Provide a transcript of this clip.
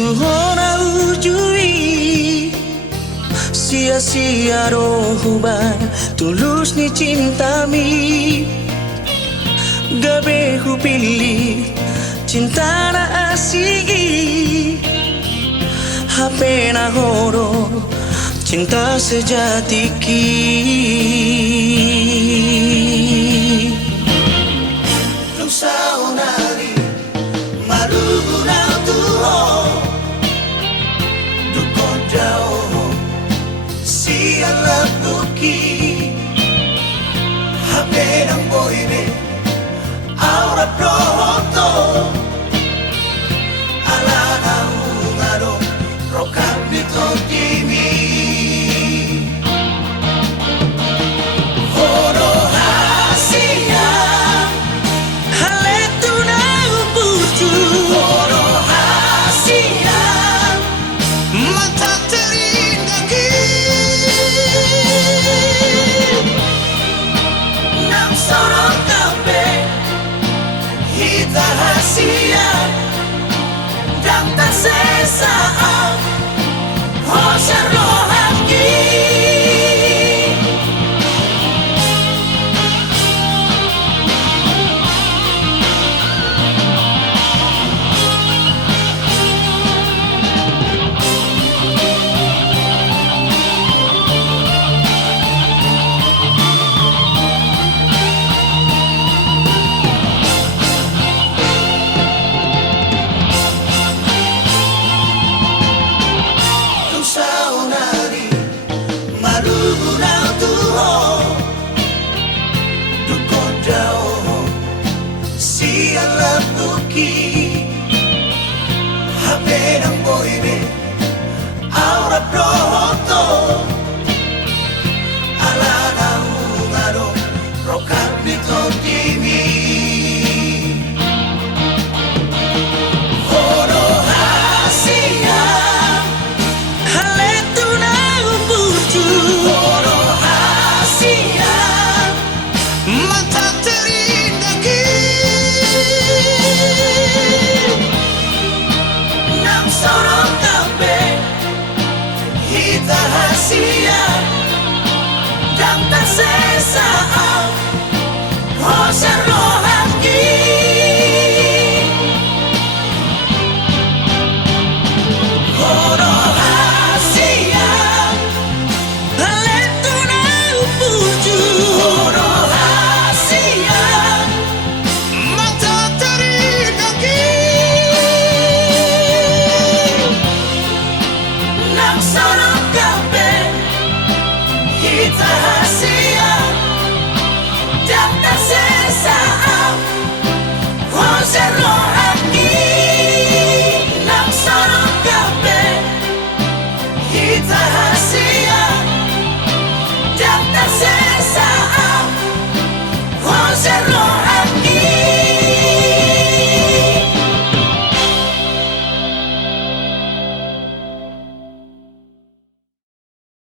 Tuhan ujui sia-sia rohba tulus ni cintami. Gabe ku pilih cinta na asih, HP na horo cinta sejati ki. Nung saunari maruguna tuho dukon jauh siang lapuki. HP ng boybe aura prohoto ala na ungaro rokami to kimi. Horo hasia haletu na upuju. Horo hasia mata terindaki nang sorong kape hita hasia dan tak sesaan hoser rohaki. Siang lapuki HP ng boybe aura prohoto ala na ungaro rokami to kimi.